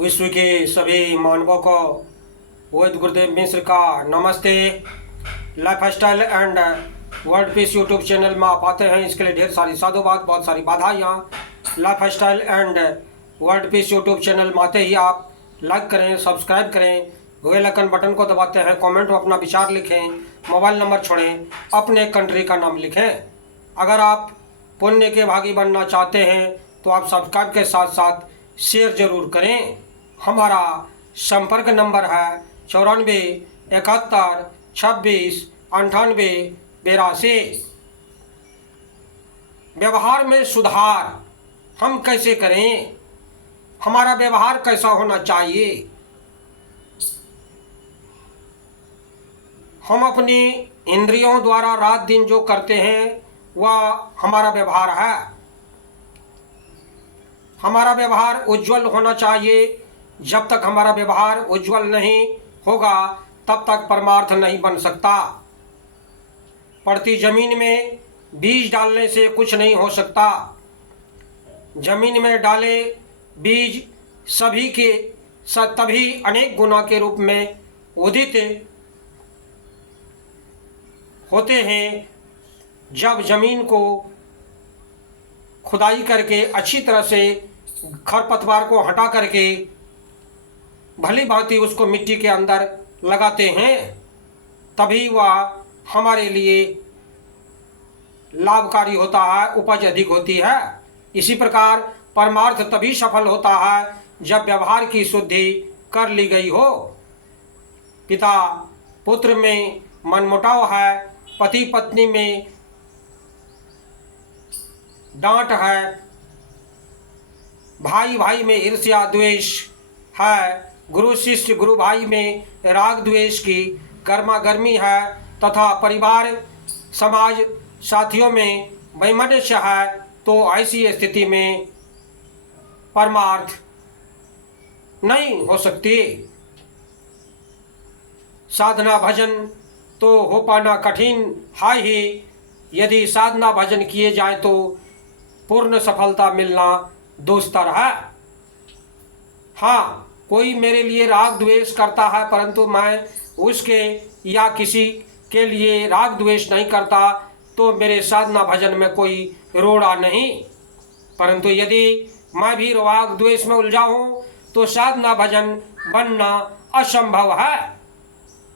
विश्व के सभी मानवों को वैद्य गुरुदेव मिश्र का नमस्ते। Life style and world peace YouTube channel में आप आते हैं, इसके लिए ढेर सारी साधुवाद, बहुत सारी बधाइयाँ। Life style and world peace YouTube channel में आते ही आप लाइक करें, सब्सक्राइब करें, बेल आइकन बटन को दबाते हैं, कमेंट में अपना विचार लिखें, मोबाइल नंबर छोड़ें, अपने कंट्री का नाम लिखें। अगर आप पुण्य के भागी बनना चाहते हैं तो आप सब्सक्राइब के साथ साथ शेयर जरूर करें। हमारा संपर्क नंबर है 94 71 26 98 82। व्यवहार में सुधार हम कैसे करें? हमारा व्यवहार कैसा होना चाहिए? हम अपनी इंद्रियों द्वारा रात दिन जो करते हैं वह हमारा व्यवहार है। हमारा व्यवहार उज्जवल होना चाहिए। जब तक हमारा व्यवहार उज्जवल नहीं होगा तब तक परमार्थ नहीं बन सकता। पड़ती जमीन में बीज डालने से कुछ नहीं हो सकता। जमीन में डाले बीज सभी के तभी अनेक गुना के रूप में उदित होते हैं जब जमीन को खुदाई करके अच्छी तरह से खरपतवार को हटा करके भली भांति उसको मिट्टी के अंदर लगाते हैं, तभी वह हमारे लिए लाभकारी होता है, उपज अधिक होती है। इसी प्रकार परमार्थ तभी सफल होता है जब व्यवहार की शुद्धि कर ली गई हो। पिता पुत्र में मनमुटाव है, पति पत्नी में डांट है, भाई भाई में ईर्ष्या द्वेष है, गुरु शिष्य गुरु भाई में राग द्वेष की गर्मा गर्मी है, तथा परिवार समाज साथियों में वैमनस्य है। तो ऐसी स्थिति में परमार्थ नहीं हो सकती। साधना भजन तो हो पाना कठिन है ही। यदि साधना भजन किए जाए तो पूर्ण सफलता मिलना दुस्तर है। हाँ, कोई मेरे लिए राग द्वेष करता है परंतु मैं उसके या किसी के लिए राग द्वेष नहीं करता तो मेरे साधना भजन में कोई रोड़ा नहीं। परंतु यदि मैं भी राग द्वेष में उलझा हूँ तो साधना भजन बनना असंभव है।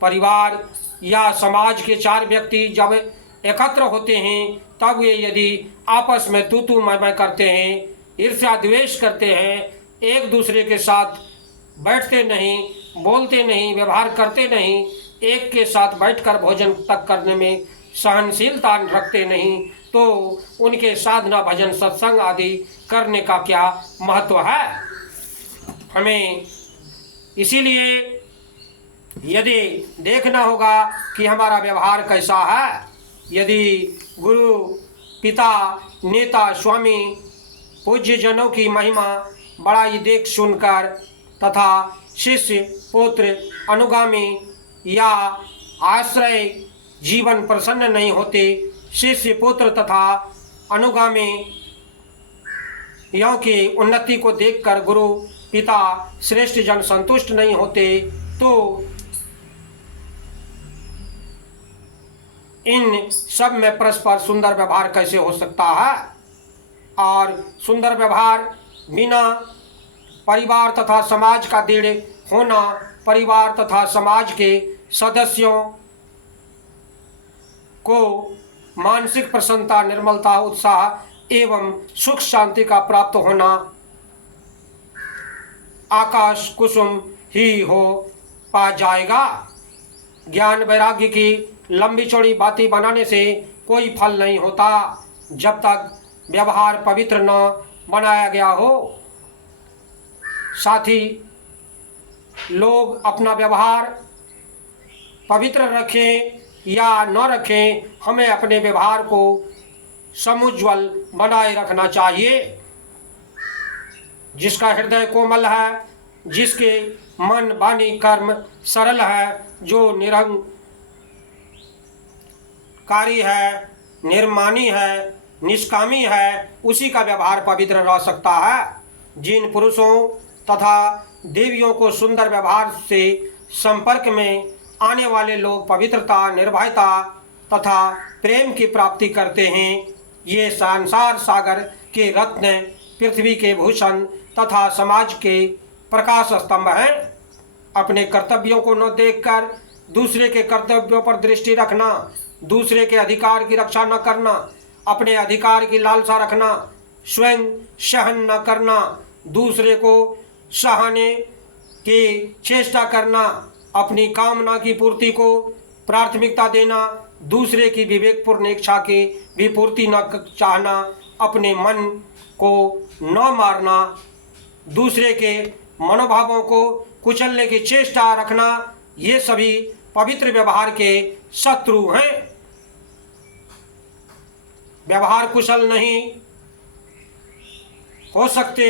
परिवार या समाज के चार व्यक्ति जब एकत्र होते हैं तब वे यदि आपस में तू मैं करते हैं, ईर्ष्या द्वेष करते हैं, एक दूसरे के साथ बैठते नहीं, बोलते नहीं, व्यवहार करते नहीं, एक के साथ बैठकर भोजन तक करने में सहनशीलता रखते नहीं, तो उनके साधना भजन सत्संग आदि करने का क्या महत्व है? हमें इसीलिए यदि देखना होगा कि हमारा व्यवहार कैसा है। यदि गुरु पिता नेता स्वामी पूज्य जनों की महिमा बड़ाई देख सुनकर तथा शिष्य पुत्र अनुगामी या आश्रय जीवन प्रसन्न नहीं होते, शिष्य पुत्र तथा अनुगामी यों की उन्नति को देखकर गुरु पिता श्रेष्ठ जन संतुष्ट नहीं होते, तो इन सब में परस्पर सुंदर व्यवहार कैसे हो सकता है? और सुंदर व्यवहार बिना परिवार तथा समाज का दृढ़ होना, परिवार तथा समाज के सदस्यों को मानसिक प्रसन्नता, निर्मलता, उत्साह एवं सुख शांति का प्राप्त होना आकाश कुसुम ही हो पा जाएगा। ज्ञान वैराग्य की लंबी चौड़ी बातें बनाने से कोई फल नहीं होता जब तक व्यवहार पवित्र न बनाया गया हो। साथ ही लोग अपना व्यवहार पवित्र रखें या न रखें, हमें अपने व्यवहार को समुज्वल बनाए रखना चाहिए। जिसका हृदय कोमल है, जिसके मन वाणी कर्म सरल है, जो निरंकारी है, निर्मानी है, निष्कामी है, उसी का व्यवहार पवित्र रह सकता है। जिन पुरुषों तथा देवियों को सुंदर व्यवहार से संपर्क में आने वाले लोग पवित्रता, निर्भयता तथा प्रेम की प्राप्ति करते हैं। ये संसार सागर के रत्न, पृथ्वी के भूषण तथा समाज के प्रकाश स्तंभ हैं। अपने कर्तव्यों को न देखकर दूसरे के कर्तव्यों पर दृष्टि रखना, दूसरे के अधिकार की रक्षा न करना, अपने अधिकार की लालसा रखना, स्वयं सहन न करना, दूसरे को सहाने की चेष्टा करना, अपनी कामना की पूर्ति को प्राथमिकता देना, दूसरे की विवेकपूर्ण इच्छा की भी पूर्ति न चाहना, अपने मन को न मारना, दूसरे के मनोभावों को कुचलने की चेष्टा रखना, ये सभी पवित्र व्यवहार के शत्रु हैं। व्यवहार कुशल नहीं हो सकते,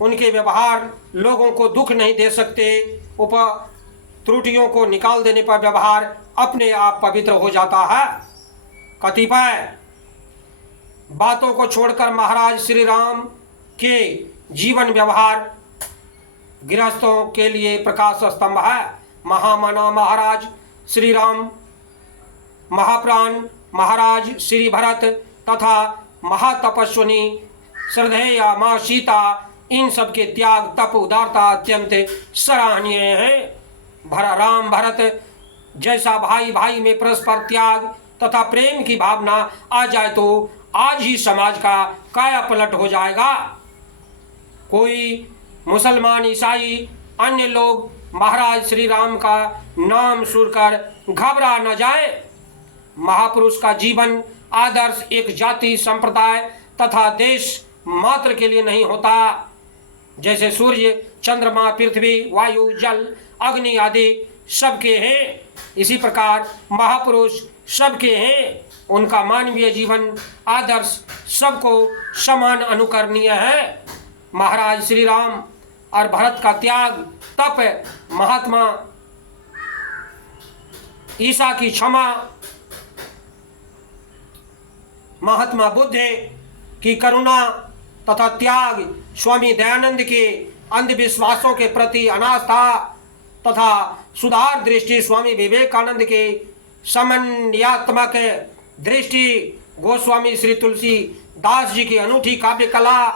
उनके व्यवहार लोगों को दुख नहीं दे सकते। त्रुटियों को निकाल देने पर व्यवहार अपने आप पवित्र हो जाता है। कतिपय बातों को छोड़कर महाराज श्री राम के जीवन व्यवहार गृहस्थों के लिए प्रकाश स्तंभ है। महामना महाराज श्री राम, महाप्राण महाराज श्री भरत तथा महातपस्विनी श्रद्धेया माँ सीता, इन सब के त्याग, तप, उदारता अत्यंत सराहनीय है। राम भरत जैसा भाई भाई में परस्पर त्याग तथा प्रेम की भावना आ जाए तो आज ही समाज का काया पलट हो जाएगा। कोई मुसलमान, ईसाई, अन्य लोग महाराज श्री राम का नाम सुनकर घबरा न जाए। महापुरुष का जीवन आदर्श एक जाति, संप्रदाय तथा देश मात्र के लिए नहीं होता। जैसे सूर्य, चंद्रमा, पृथ्वी, वायु, जल, अग्नि आदि सबके हैं, इसी प्रकार महापुरुष सबके हैं। उनका मानवीय जीवन आदर्श सबको समान अनुकरणीय है। महाराज श्री राम और भरत का त्याग, तप, महात्मा ईसा की क्षमा, महात्मा बुद्ध की करुणा तथा त्याग, स्वामी दयानंद के अंधविश्वासों के प्रति अनास्था तथा सुधार दृष्टि, स्वामी विवेकानंद के समन्वयात्मक दृष्टि, गोस्वामी श्री तुलसी दास जी की अनूठी काव्य कला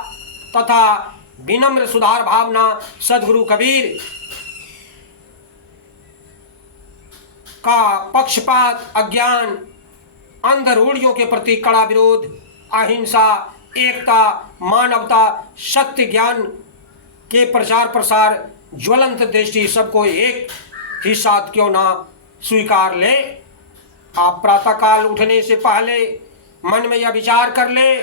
तथा विनम्र सुधार भावना, सदगुरु कबीर का पक्षपात, अज्ञान, अंध रूढ़ियों के प्रति कड़ा विरोध, अहिंसा, एकता, मानवता, सत्य ज्ञान के प्रचार प्रसार, ज्वलंत दृष्टि, सबको एक ही साथ क्यों ना स्वीकार ले। आप प्रातःकाल उठने से पहले मन में यह विचार कर ले,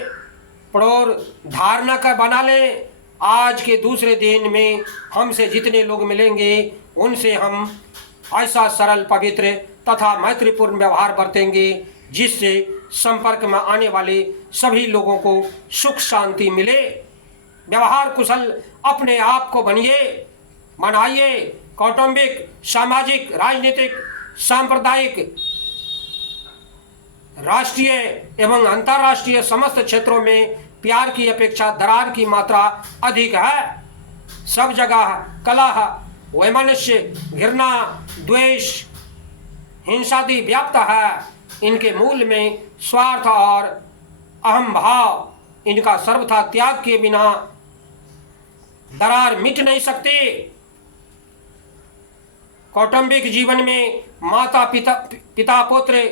और धारणा कर बना ले, आज के दूसरे दिन में हमसे जितने लोग मिलेंगे उनसे हम ऐसा सरल, पवित्र तथा मैत्रीपूर्ण व्यवहार बरतेंगे जिससे संपर्क में आने वाले सभी लोगों को सुख शांति मिले। व्यवहार कुशल अपने आप को बनाइए। कौटुंबिक, सामाजिक, राजनीतिक, सांप्रदायिक, राष्ट्रीय एवं अंतर्राष्ट्रीय समस्त क्षेत्रों में प्यार की अपेक्षा दरार की मात्रा अधिक है। सब जगह कलह, वैमनस्य, घृणा, द्वेष, हिंसादि व्याप्त है। इनके मूल में स्वार्थ और अहम भाव, इनका सर्वथा त्याग के बिना दरार मिट नहीं सकते। कौटुंबिक जीवन में माता पिता पुत्र,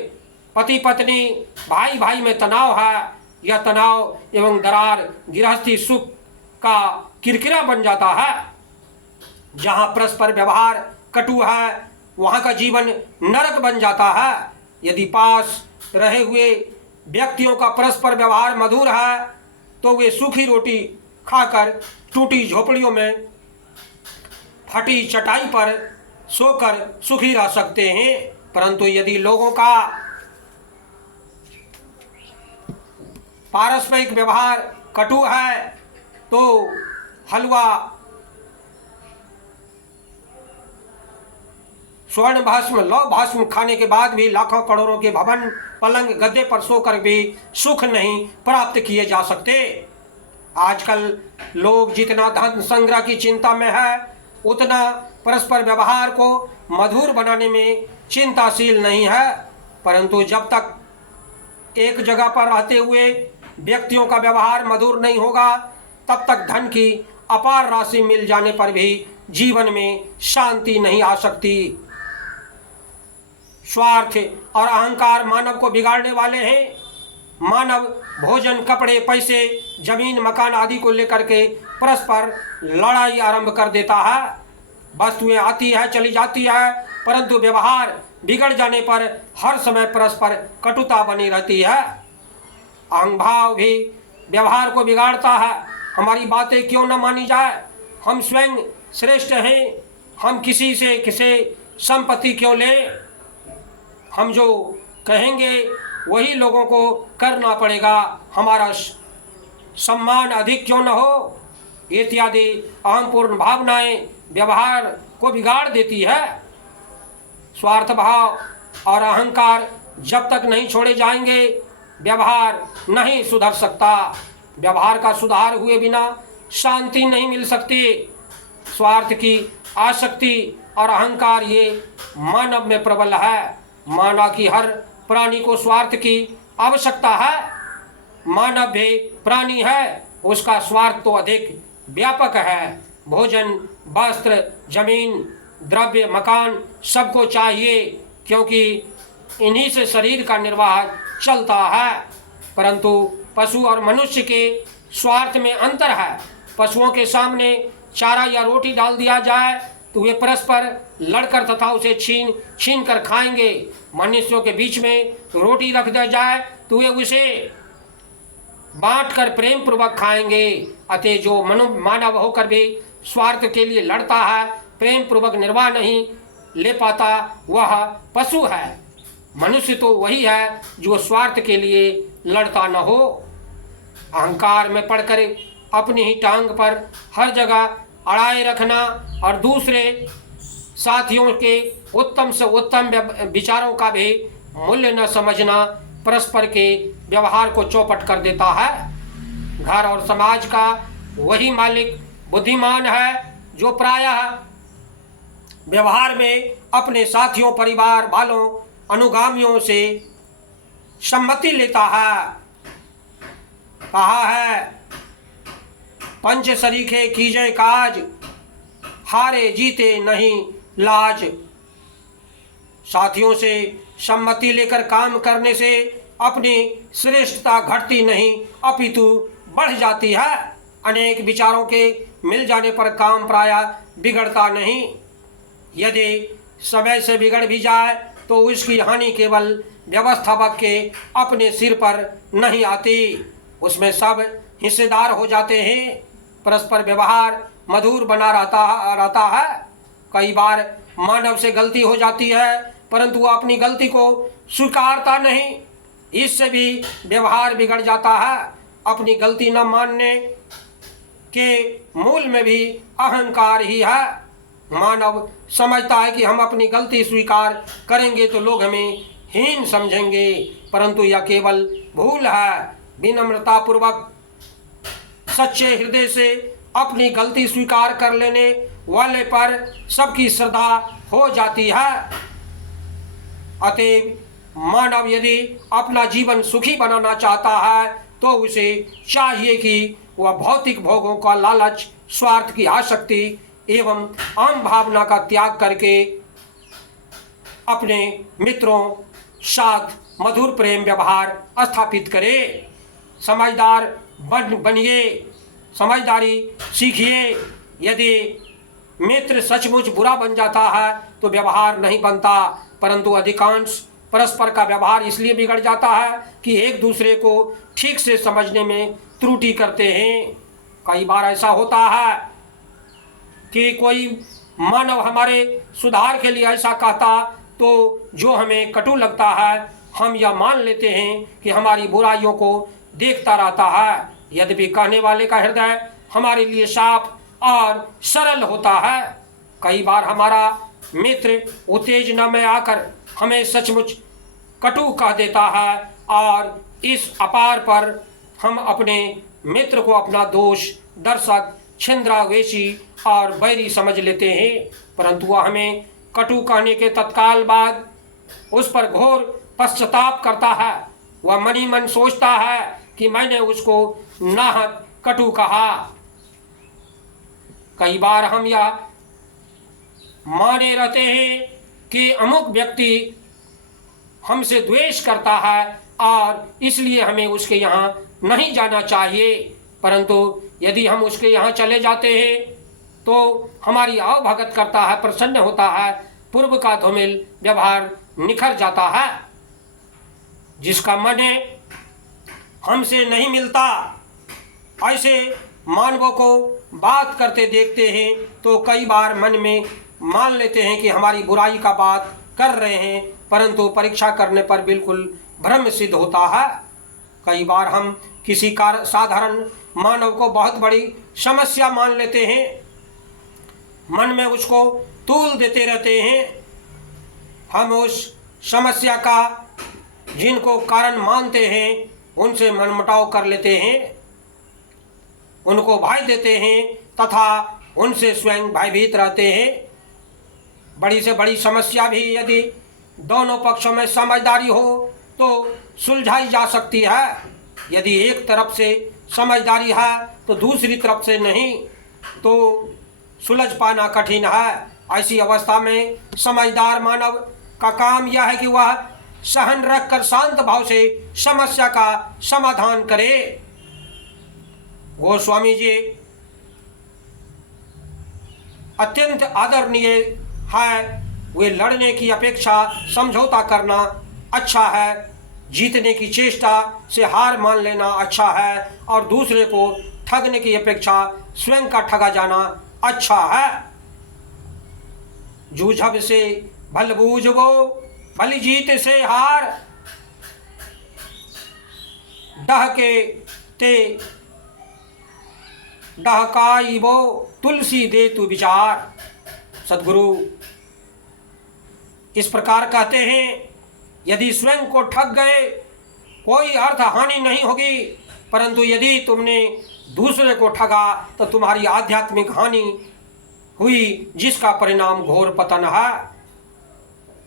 पति पत्नी, भाई भाई में तनाव है। यह तनाव एवं दरार गृहस्थी सुख का किरकिरा बन जाता है। जहाँ परस्पर व्यवहार कटु है वहाँ का जीवन नरक बन जाता है। यदि पास रहे हुए व्यक्तियों का परस्पर व्यवहार मधुर है तो वे सूखी रोटी खाकर टूटी झोपड़ियों में फटी चटाई पर सोकर सुखी रह सकते हैं। परंतु यदि लोगों का पारस्परिक व्यवहार कटु है तो हलवा, स्वर्ण भस्म, लौ भस्म खाने के बाद भी लाखों करोड़ों के भवन, पलंग, गद्दे पर सोकर भी सुख नहीं प्राप्त किए जा सकते। आजकल लोग जितना धन संग्रह की चिंता में है उतना परस्पर व्यवहार को मधुर बनाने में चिंताशील नहीं है। परंतु जब तक एक जगह पर रहते हुए व्यक्तियों का व्यवहार मधुर नहीं होगा तब तक धन की अपार राशि मिल जाने पर भी जीवन में शांति नहीं आ सकती। स्वार्थ और अहंकार मानव को बिगाड़ने वाले हैं। मानव भोजन, कपड़े, पैसे, जमीन, मकान आदि को लेकर के परस्पर लड़ाई आरंभ कर देता है। वस्तुएं आती है चली जाती है, परंतु व्यवहार बिगड़ जाने पर हर समय परस्पर कटुता बनी रहती है। अहंभाव भी व्यवहार को बिगाड़ता है। हमारी बातें क्यों न मानी जाए, हम स्वयं श्रेष्ठ हैं, हम किसी से किसी संपत्ति क्यों लें, हम जो कहेंगे वही लोगों को करना पड़ेगा, हमारा सम्मान अधिक क्यों न हो, इत्यादि अहंपूर्ण भावनाएं व्यवहार को बिगाड़ देती है। स्वार्थ भाव और अहंकार जब तक नहीं छोड़े जाएंगे व्यवहार नहीं सुधर सकता। व्यवहार का सुधार हुए बिना शांति नहीं मिल सकती। स्वार्थ की आसक्ति और अहंकार ये मानव में प्रबल है। माना कि हर प्राणी को स्वार्थ की आवश्यकता है। मानव भी प्राणी है, उसका स्वार्थ तो अधिक व्यापक है। भोजन, वस्त्र, जमीन, द्रव्य, मकान सबको चाहिए, क्योंकि इन्हीं से शरीर का निर्वाह चलता है। परंतु पशु और मनुष्य के स्वार्थ में अंतर है। पशुओं के सामने चारा या रोटी डाल दिया जाए तो वे परस्पर लड़कर तथा उसे छीन कर खाएंगे। मनुष्यों के बीच में रोटी रख दिया जाए तो वे उसे बांट कर प्रेम पूर्वक खाएंगे। अतः जो मानव होकर भी स्वार्थ के लिए लड़ता है, प्रेम पूर्वक निर्वाह नहीं ले पाता, वह पशु है। मनुष्य तो वही है जो स्वार्थ के लिए लड़ता न हो। अहंकार में पड़कर अपनी ही टांग पर हर जगह अड़ाए रखना और दूसरे साथियों के उत्तम से उत्तम विचारों का भी मूल्य न समझना परस्पर के व्यवहार को चौपट कर देता है। घर और समाज का वही मालिक बुद्धिमान है जो प्रायः व्यवहार में अपने साथियों, परिवार वालों, अनुगामियों से सम्मति लेता है। कहा है, पंच सरीखे कीजे काज, हारे जीते नहीं लाज। साथियों से सम्मति लेकर काम करने से अपनी श्रेष्ठता घटती नहीं अपितु बढ़ जाती है। अनेक विचारों के मिल जाने पर काम प्रायः बिगड़ता नहीं। यदि समय से बिगड़ भी जाए तो उसकी हानि केवल व्यवस्थापक के अपने सिर पर नहीं आती, उसमें सब हिस्सेदार हो जाते हैं। परस्पर व्यवहार मधुर बना रहता है। कई बार मानव से गलती हो जाती है, परंतु वह अपनी गलती को स्वीकारता नहीं, इससे भी व्यवहार बिगड़ जाता है। अपनी गलती न मानने के मूल में भी अहंकार ही है। मानव समझता है कि हम अपनी गलती स्वीकार करेंगे तो लोग हमें हीन समझेंगे, परंतु यह केवल भूल है। विनम्रतापूर्वक सच्चे हृदय से अपनी गलती स्वीकार कर लेने वाले पर सबकी श्रद्धा हो जाती है। अतएव मानव यदि अपना जीवन सुखी बनाना चाहता है तो उसे चाहिए कि वह भौतिक भोगों का लालच, स्वार्थ की आसक्ति एवं आम भावना का त्याग करके अपने मित्रों साथ मधुर प्रेम व्यवहार स्थापित करे। समझदार बनिए, समझदारी सीखिए। यदि मित्र सचमुच बुरा बन जाता है तो व्यवहार नहीं बनता, परंतु अधिकांश परस्पर का व्यवहार इसलिए बिगड़ जाता है कि एक दूसरे को ठीक से समझने में त्रुटि करते हैं। कई बार ऐसा होता है कि कोई मानव हमारे सुधार के लिए ऐसा कहता तो जो हमें कटु लगता है हम यह मान लेते हैं कि हमारी बुराइयों को देखता रहता है। यद्यपि कहने वाले का हृदय हमारे लिए साफ और सरल होता है। कई बार हमारा मित्र उत्तेजना में आकर हमें सचमुच कटु कह देता है और इस अपार पर हम अपने मित्र को अपना दोष दर्शक, छिंद्रावेशी और बैरी समझ लेते हैं, परंतु वह हमें कटु कहने के तत्काल बाद उस पर घोर पश्चाताप करता है। वह मन ही मन सोचता है कि मैंने उसको नाहक कटु कहा। कई बार हम यह माने रहते हैं कि अमुक व्यक्ति हमसे द्वेष करता है और इसलिए हमें उसके यहाँ नहीं जाना चाहिए, परंतु यदि हम उसके यहाँ चले जाते हैं तो हमारी आवभगत करता है, प्रसन्न होता है, पूर्व का धूमिल व्यवहार निखर जाता है। जिसका मन हमसे नहीं मिलता, ऐसे मानवों को बात करते देखते हैं तो कई बार मन में मान लेते हैं कि हमारी बुराई का बात कर रहे हैं, परंतु परीक्षा करने पर बिल्कुल भ्रम सिद्ध होता है। कई बार हम किसी साधारण मानव को बहुत बड़ी समस्या मान लेते हैं, मन में उसको तूल देते रहते हैं। हम उस समस्या का जिनको कारण मानते हैं उनसे मनमुटाव कर लेते हैं, उनको भय देते हैं तथा उनसे स्वयं भयभीत रहते हैं। बड़ी से बड़ी समस्या भी यदि दोनों पक्षों में समझदारी हो तो सुलझाई जा सकती है। यदि एक तरफ से समझदारी है तो दूसरी तरफ से नहीं, तो सुलझ पाना कठिन है। ऐसी अवस्था में समझदार मानव का काम यह है कि वह सहन रखकर शांत भाव से समस्या का समाधान करे। गोस्वामी जी अत्यंत आदरणीय है। वे लड़ने की अपेक्षा समझौता करना अच्छा है, जीतने की चेष्टा से हार मान लेना अच्छा है, और दूसरे को ठगने की अपेक्षा स्वयं का ठगा जाना अच्छा है। जूझब से भल बूझबो, भली जीत से हार, डहके ते डहकाइबो, तुलसी दे तू विचार। सद्गुरु इस प्रकार कहते हैं, यदि स्वयं को ठग गए कोई अर्थ हानि नहीं होगी, परंतु यदि तुमने दूसरे को ठगा तो तुम्हारी आध्यात्मिक हानि हुई, जिसका परिणाम घोर पतन है।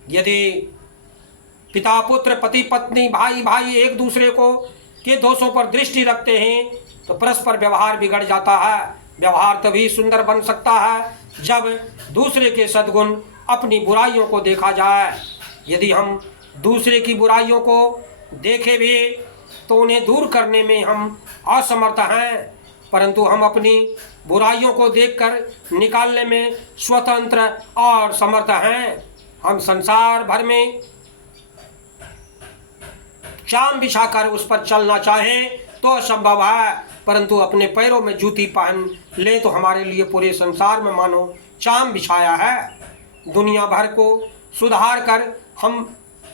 यदि पिता पुत्र, पति पत्नी, भाई भाई एक दूसरे को के दोषों पर दृष्टि रखते हैं तो परस्पर व्यवहार बिगड़ जाता है। व्यवहार तभी सुंदर बन सकता है जब दूसरे के सद्गुण, अपनी बुराइयों को देखा जाए। यदि हम दूसरे की बुराइयों को देखे भी तो उन्हें दूर करने में हम असमर्थ हैं, परंतु हम अपनी बुराइयों को देखकर निकालने में स्वतंत्र और समर्थ हैं। हम संसार भर में चाम बिछाकर उस पर चलना चाहें तो असंभव है, परंतु अपने पैरों में जूती पहन ले तो हमारे लिए पूरे संसार में मानो चाम बिछाया है। दुनिया भर को सुधार कर हम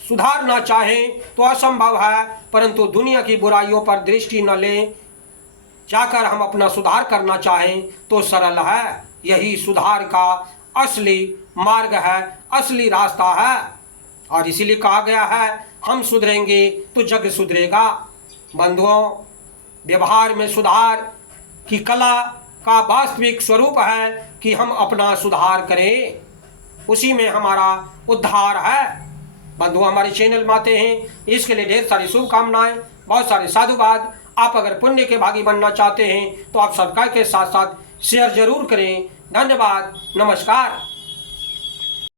सुधारना चाहें तो असंभव है, परंतु दुनिया की बुराइयों पर दृष्टि न लें जाकर हम अपना सुधार करना चाहें तो सरल है। यही सुधार का असली मार्ग है, असली रास्ता है। और इसीलिए कहा गया है, हम सुधरेंगे तो जग सुधरेगा। बंधुओं, व्यवहार में सुधार की कला का वास्तविक स्वरूप है कि हम अपना सुधार करें, उसी में हमारा उद्धार है। बंधु, हमारे चैनल में आते हैं इसके लिए ढेर सारी शुभकामनाएं, बहुत सारे साधुवाद। आप अगर पुण्य के भागी बनना चाहते हैं तो आप सब्सक्राइब के साथ साथ शेयर जरूर करें। धन्यवाद, नमस्कार।